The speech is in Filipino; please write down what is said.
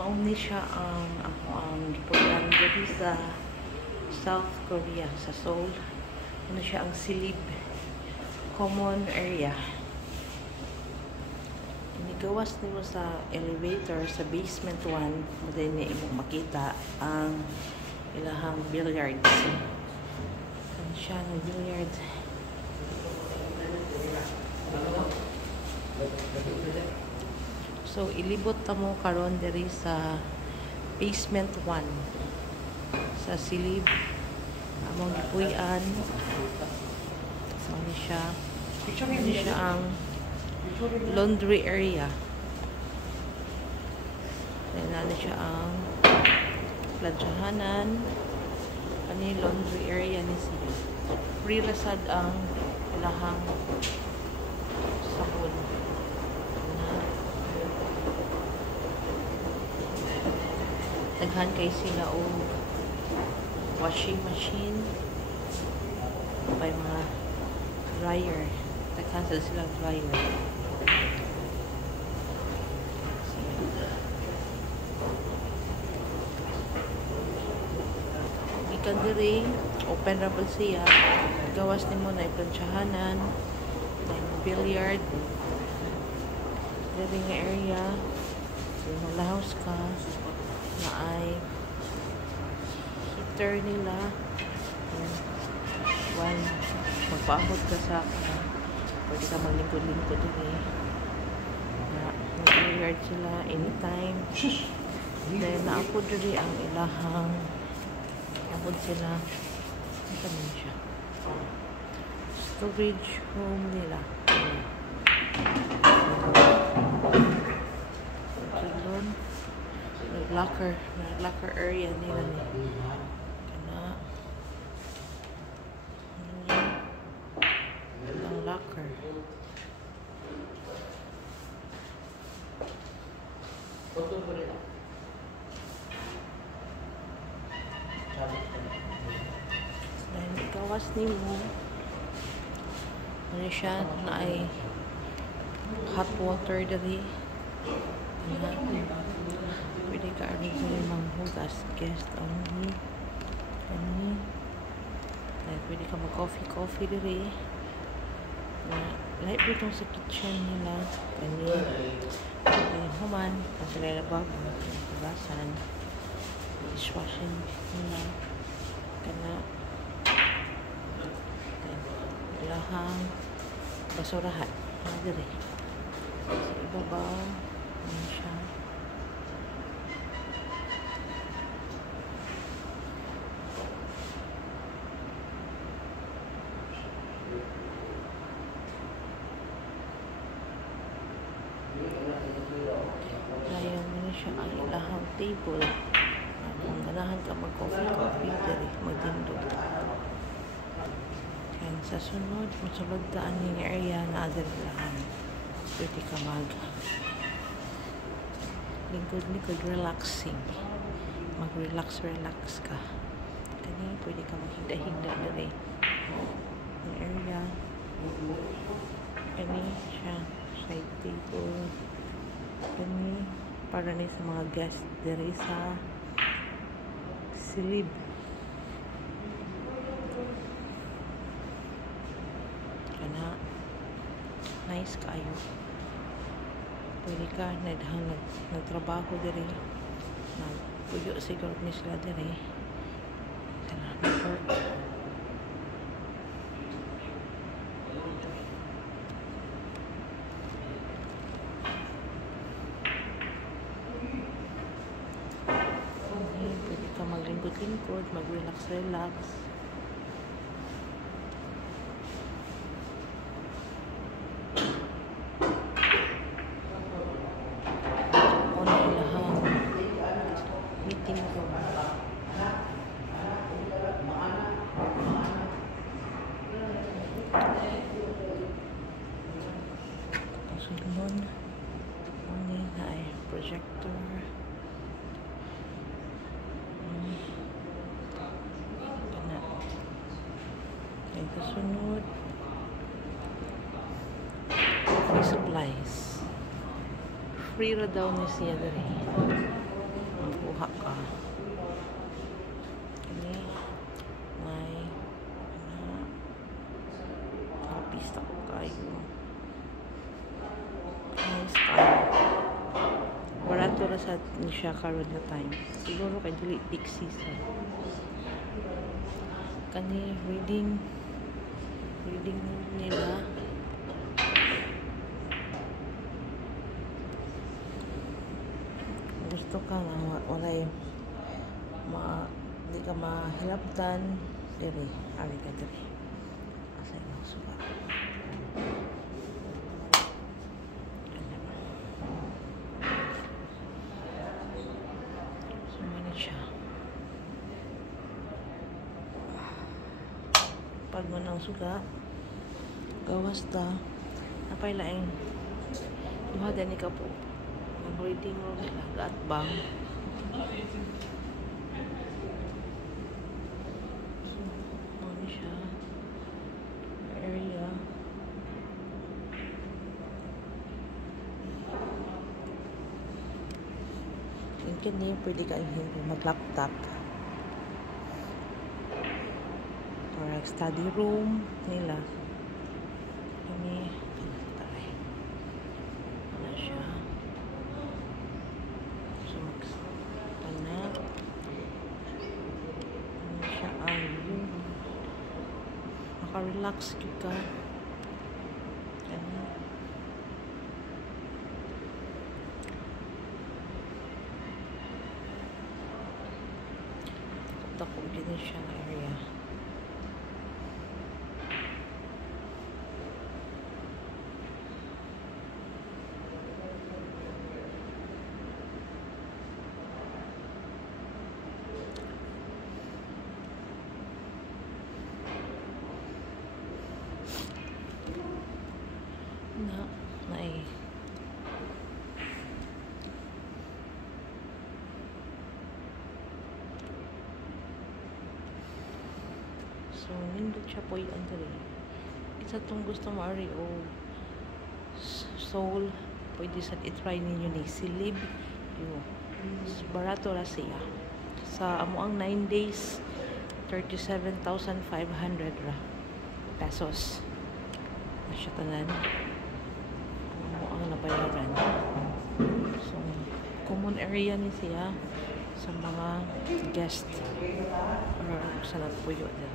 mauni siya ang gipunan dito sa South Korea, sa Seoul. Ano siya ang Silib common area. Inigawas nimo sa elevator sa basement 1, madali na imo makita ang ilahang billiards. Ano siya ng billiards? So ilibot ta mo karon diri sa basement 1 sa Silib among gipuy-an. Ano siya ang laundry area. Then ano siya ang pladyahanan. Ano yung laundry area ni siya. Free rasad ang ilahang sabon. Daghan kay sila o washing machine. May mga dryer. Daghan sila dryer. Ikan diri open ra ba siya. Gawas nimo na iplansyahanan, na billiard. Diri nga area. So malahaws ka na ay heater nila. While magpaabot ka sa pwede ka maglingkod-lingkod din mag-billiard sila anytime. Then naapod rin ang ilahang naapod sila ano siya storage room nila. Locker area nila ni kana ang locker. Dahil gawas ni mo ano siya na ay hot water dari pwede ka arin sa limang hugas guest only pwede ka mag coffee dari light po itong sa kitchen nila human sila lababo hugasan dishwashing nila kana ilahang basurahan dari sa ibabaw ano siya ayan ano siya ang ilahang table kung ganahan ka mag coffee dari magtindog. And sa sunod masulod daan yung area na adalahan pwede ka lingkod relaxing mag-relax ka kani pwede ka maghinda-hinda dari yung area kani siya side table kani para ni sa mga guest dari sa Silib. Kana nice kayo. Pwede ka nagtrabaho diri. Nagpuyo siguro ni sila diri. Sila nag-work. Pwede ka maglingkod-lingkod, mag-relax. Meeting room. Sunod, na ay projector. Ay kasunod. Free supplies. Free ra daw ni siya dali. barato na sa ni siya karon na time. Siguro kay dili peak season. Kani reading nila gusto ka nga walay di ka mahilabtan diri ari ka diri asa imong suka sumani siya pag mo ng suga gawas ta napay laing duha gani ka po ang reading room nila gatbang ano siya area yun din pwede ka mag laptop or study room nila kami taray wala siya so magpanak ano siya ayun maka-relax ka ano takot din siya na area na eh. So nindot siya po yung andali isa tong gusto mo ari o soul pwede sa itry ninyo ni silib yun barato ra siya sa amo ang 9 days 37,500 ra pesos siya tanan ang nabayaran. So, common area ni siya sa mga guest or sa nagpuyo din.